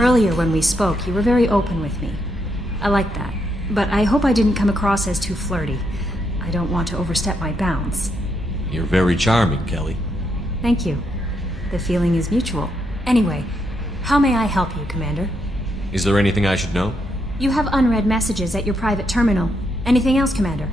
Earlier when we spoke, you were very open with me. I like that. But I hope I didn't come across as too flirty. I don't want to overstep my bounds. You're very charming, Kelly. Thank you. The feeling is mutual. Anyway, how may I help you, Commander? Is there anything I should know? You have unread messages at your private terminal. Anything else, Commander?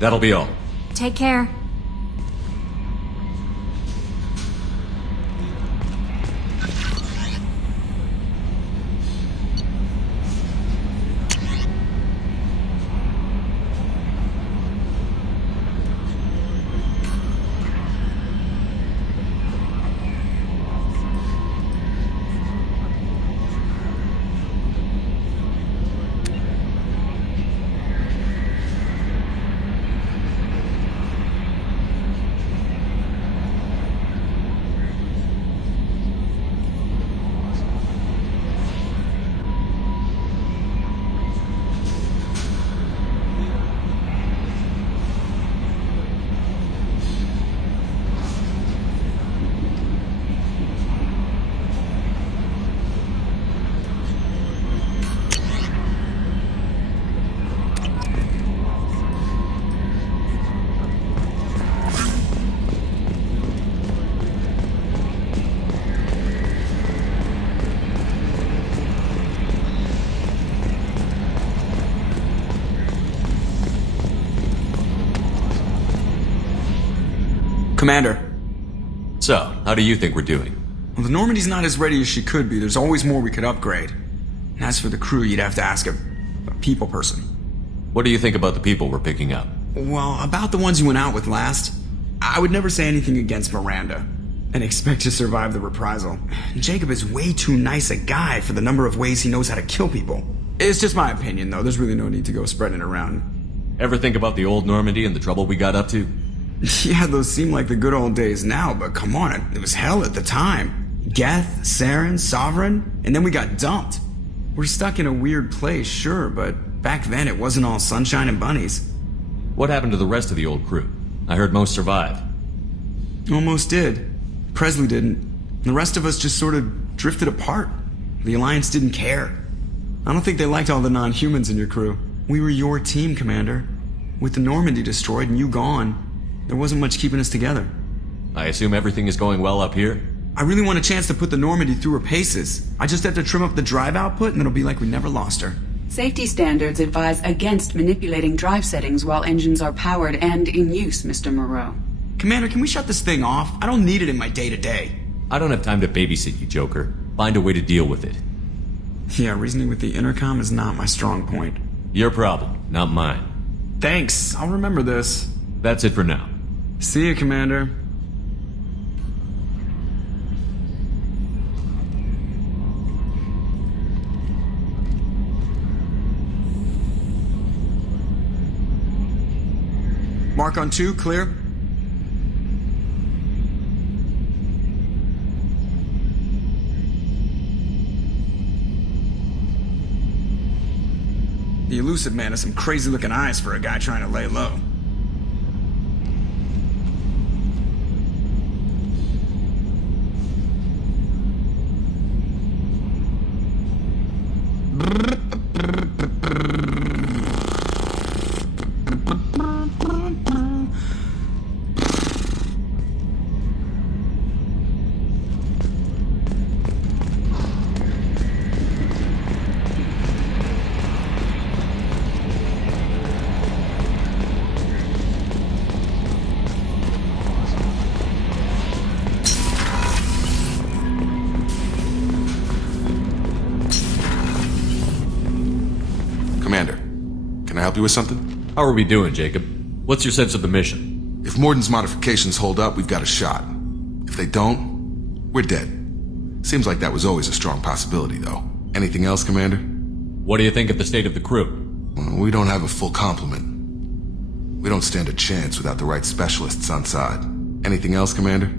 That'll be all. Take care. Commander. So, how do you think we're doing? Well, the Normandy's not as ready as she could be. There's always more we could upgrade. And as for the crew, you'd have to ask a people person. What do you think about the people we're picking up? Well, about the ones you went out with last, I would never say anything against Miranda and expect to survive the reprisal. Jacob is way too nice a guy for the number of ways he knows how to kill people. It's just my opinion, though. There's really no need to go spreading it around. Ever think about the old Normandy and the trouble we got up to? Yeah, those seem like the good old days now, but come on, it was hell at the time. Geth, Saren, Sovereign, and then we got dumped. We're stuck in a weird place, sure, but back then it wasn't all sunshine and bunnies. What happened to the rest of the old crew? I heard most survived. Almost did. Presley didn't. The rest of us just sort of drifted apart. The Alliance didn't care. I don't think they liked all the non-humans in your crew. We were your team, Commander. With the Normandy destroyed and you gone, there wasn't much keeping us together. I assume everything is going well up here? I really want a chance to put the Normandy through her paces. I just have to trim up the drive output and it'll be like we never lost her. Safety standards advise against manipulating drive settings while engines are powered and in use, Mr. Moreau. Commander, can we shut this thing off? I don't need it in my day-to-day. I don't have time to babysit you, Joker. Find a way to deal with it. Yeah, reasoning with the intercom is not my strong point. Your problem, not mine. Thanks, I'll remember this. That's it for now. See you, Commander. Mark on 2, clear. The Elusive Man has some crazy-looking eyes for a guy trying to lay low. Commander, can I help you with something? How are we doing, Jacob? What's your sense of the mission? If Morden's modifications hold up, we've got a shot. If they don't, we're dead. Seems like that was always a strong possibility, though. Anything else, Commander? What do you think of the state of the crew? Well, we don't have a full complement. We don't stand a chance without the right specialists on side. Anything else, Commander?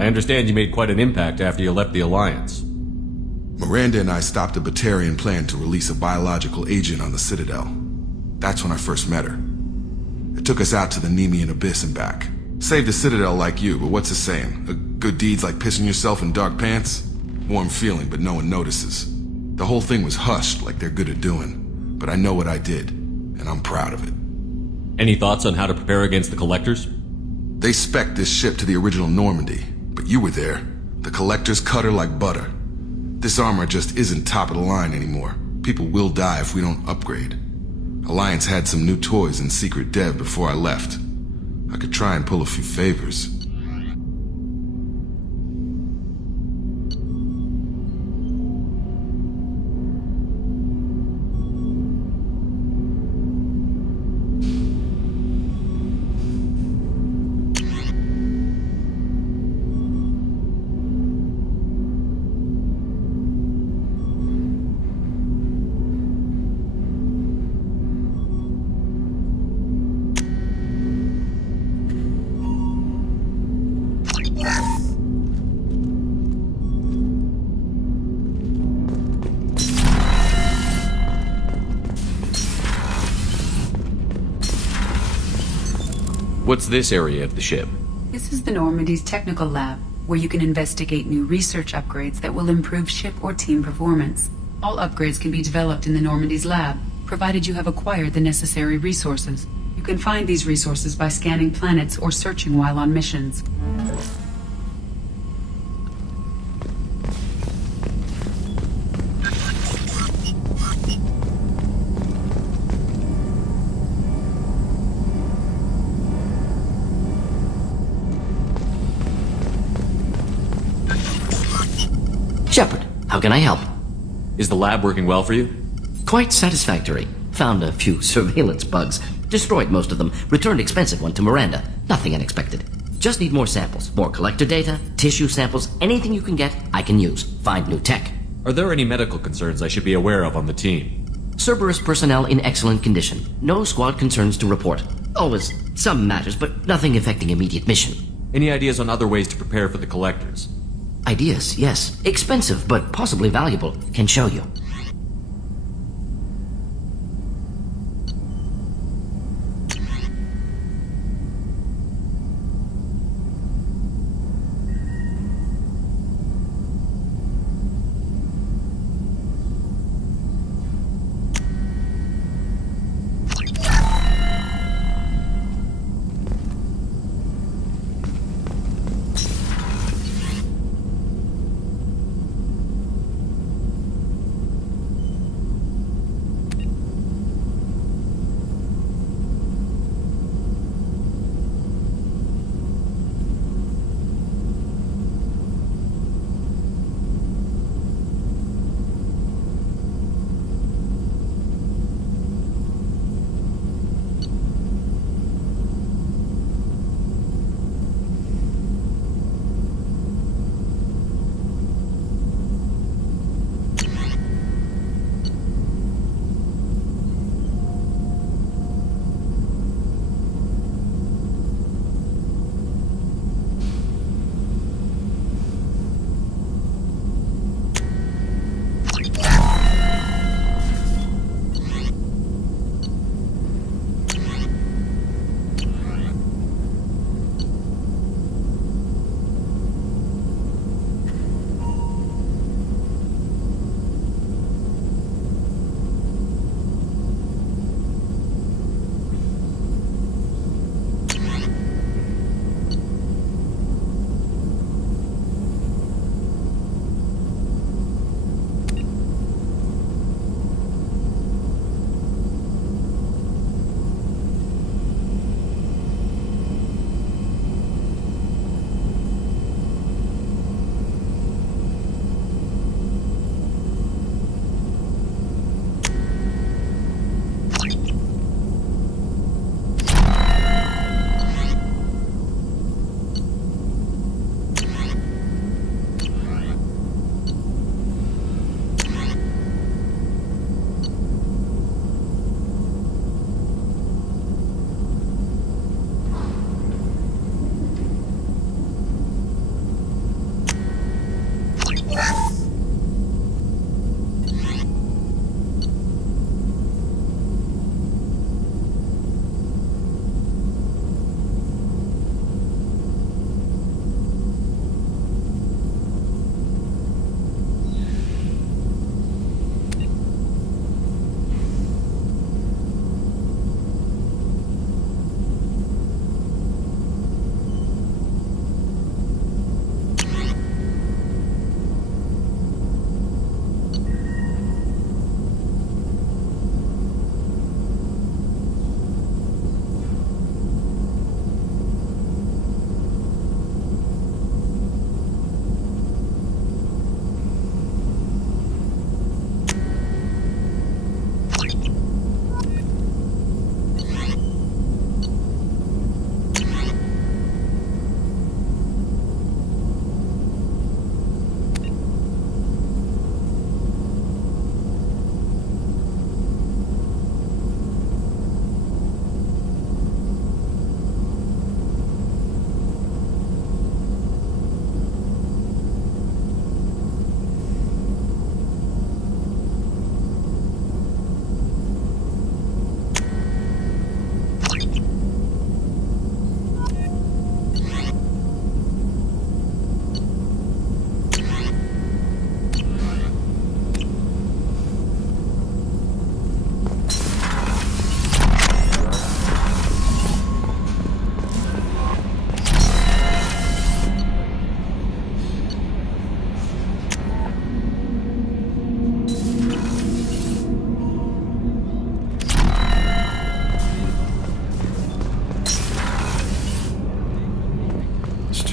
I understand you made quite an impact after you left the Alliance. Miranda and I stopped a Batarian plan to release a biological agent on the Citadel. That's when I first met her. It took us out to the Nemean Abyss and back. Saved the Citadel like you, but what's the saying? A good deed's like pissing yourself in dark pants? Warm feeling, but no one notices. The whole thing was hushed like they're good at doing. But I know what I did, and I'm proud of it. Any thoughts on how to prepare against the Collectors? They spec'd this ship to the original Normandy, but you were there. The Collectors cut her like butter. This armor just isn't top of the line anymore. People will die if we don't upgrade. Alliance had some new toys in secret dev before I left. I could try and pull a few favors. What's this area of the ship? This is the Normandy's technical lab, where you can investigate new research upgrades that will improve ship or team performance. All upgrades can be developed in the Normandy's lab, provided you have acquired the necessary resources. You can find these resources by scanning planets or searching while on missions. Shepard, how can I help? Is the lab working well for you? Quite satisfactory. Found a few surveillance bugs. Destroyed most of them. Returned expensive one to Miranda. Nothing unexpected. Just need more samples. More collector data, tissue samples, anything you can get, I can use. Find new tech. Are there any medical concerns I should be aware of on the team? Cerberus personnel in excellent condition. No squad concerns to report. Always some matters, but nothing affecting immediate mission. Any ideas on other ways to prepare for the Collectors? Ideas, yes. Expensive, but possibly valuable. Can show you.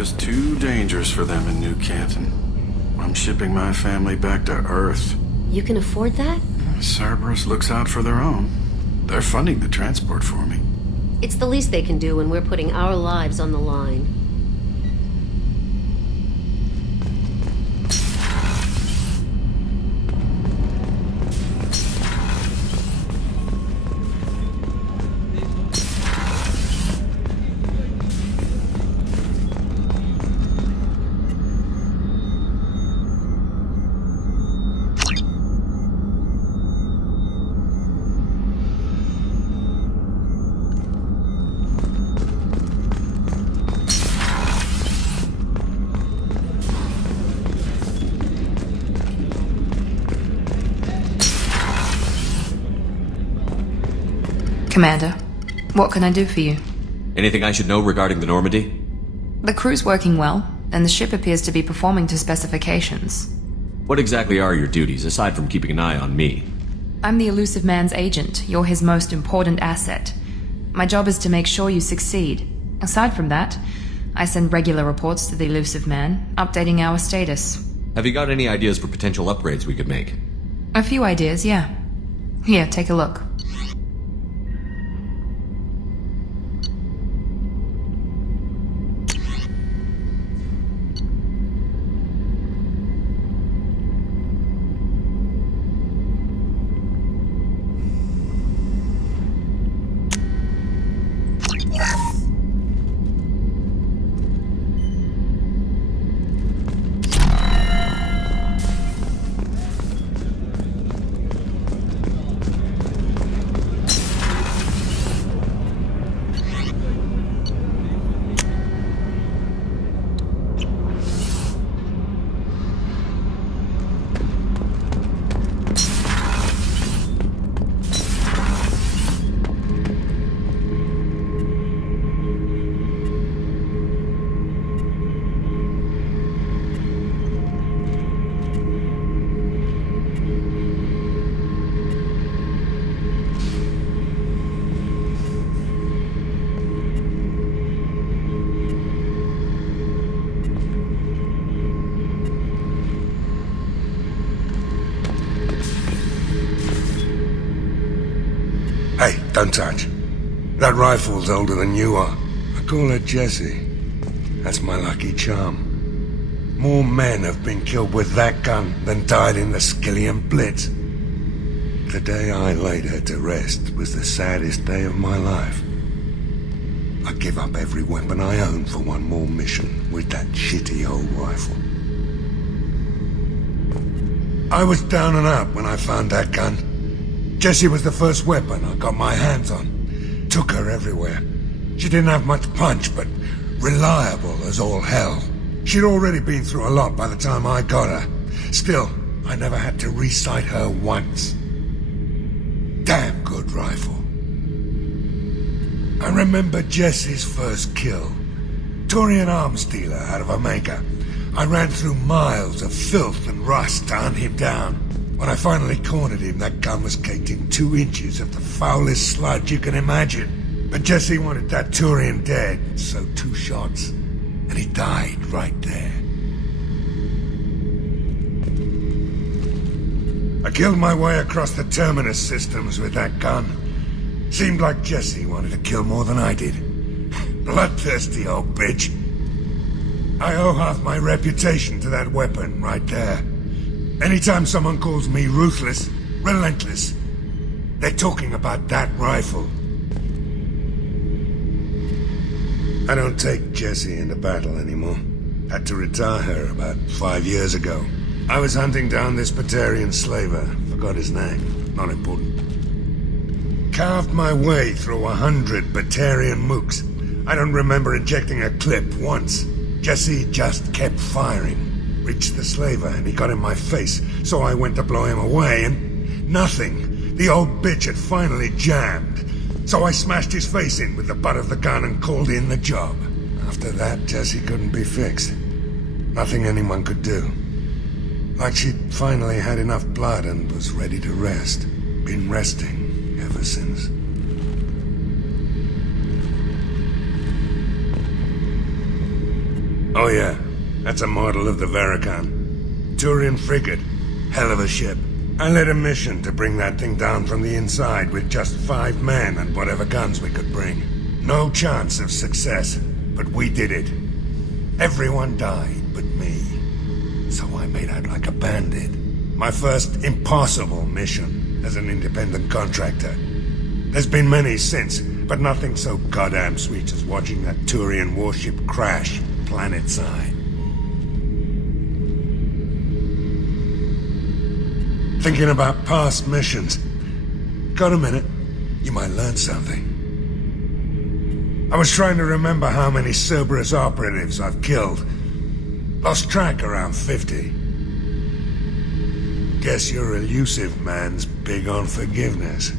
just too dangerous for them in New Canton. I'm shipping my family back to Earth. You can afford that? Cerberus looks out for their own. They're funding the transport for me. It's the least they can do when we're putting our lives on the line. Commander, what can I do for you? Anything I should know regarding the Normandy? The crew's working well, and the ship appears to be performing to specifications. What exactly are your duties, aside from keeping an eye on me? I'm the Elusive Man's agent. You're his most important asset. My job is to make sure you succeed. Aside from that, I send regular reports to the Elusive Man, updating our status. Have you got any ideas for potential upgrades we could make? A few ideas, yeah. Here, take a look. Hey, don't touch. That rifle's older than you are. I call her Jessie. That's my lucky charm. More men have been killed with that gun than died in the Skillian Blitz. The day I laid her to rest was the saddest day of my life. I give up every weapon I own for one more mission with that shitty old rifle. I was down and out when I found that gun. Jessie was the first weapon I got my hands on. Took her everywhere. She didn't have much punch, but reliable as all hell. She'd already been through a lot by the time I got her. Still, I never had to re-sight her once. Damn good rifle. I remember Jessie's first kill. Turian arms dealer out of Omega. I ran through miles of filth and rust to hunt him down. When I finally cornered him, that gun was caked in 2 inches of the foulest sludge you can imagine. But Jessie wanted that Turian dead, so 2 shots, and he died right there. I killed my way across the Terminus systems with that gun. Seemed like Jessie wanted to kill more than I did. Bloodthirsty old bitch. I owe half my reputation to that weapon right there. Anytime someone calls me ruthless, relentless, they're talking about that rifle. I don't take Jessie into battle anymore. Had to retire her about 5 years ago. I was hunting down this Batarian slaver. Forgot his name. Not important. Carved my way through 100 Batarian mooks. I don't remember ejecting a clip once. Jessie just kept firing. Reached the slaver, and he got in my face, so I went to blow him away, and nothing. The old bitch had finally jammed. So I smashed his face in with the butt of the gun and called in the job. After that, Jessie couldn't be fixed. Nothing anyone could do. Like she'd finally had enough blood and was ready to rest. Been resting ever since. Oh yeah, that's a model of the Verican. Turian frigate. Hell of a ship. I led a mission to bring that thing down from the inside with just 5 men and whatever guns we could bring. No chance of success, but we did it. Everyone died but me. So I made out like a bandit. My first impossible mission as an independent contractor. There's been many since, but nothing so goddamn sweet as watching that Turian warship crash planetside. Thinking about past missions. Got a minute? You might learn something. I was trying to remember how many Cerberus operatives I've killed. Lost track around 50. Guess your elusive man's big on forgiveness.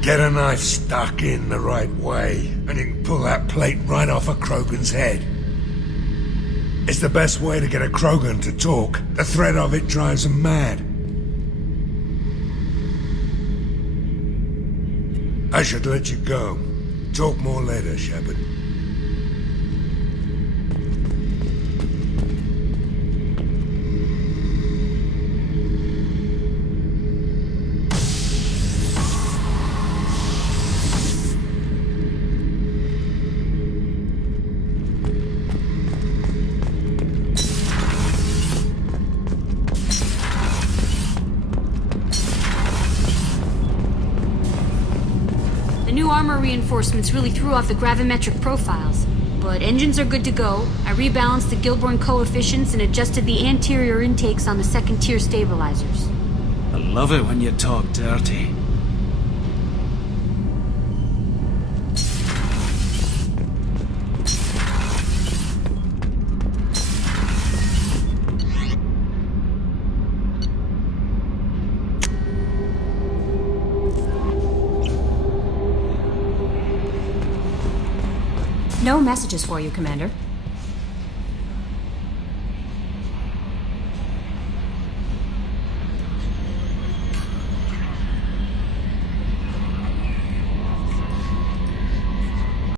Get a knife stuck in the right way, and you can pull that plate right off a Krogan's head. It's the best way to get a Krogan to talk. The threat of it drives them mad. I should let you go. Talk more later, Shepard. Armor reinforcements really threw off the gravimetric profiles, but engines are good to go. I rebalanced the Gilborn coefficients and adjusted the anterior intakes on the second-tier stabilizers. I love it when you talk dirty. No messages for you, Commander.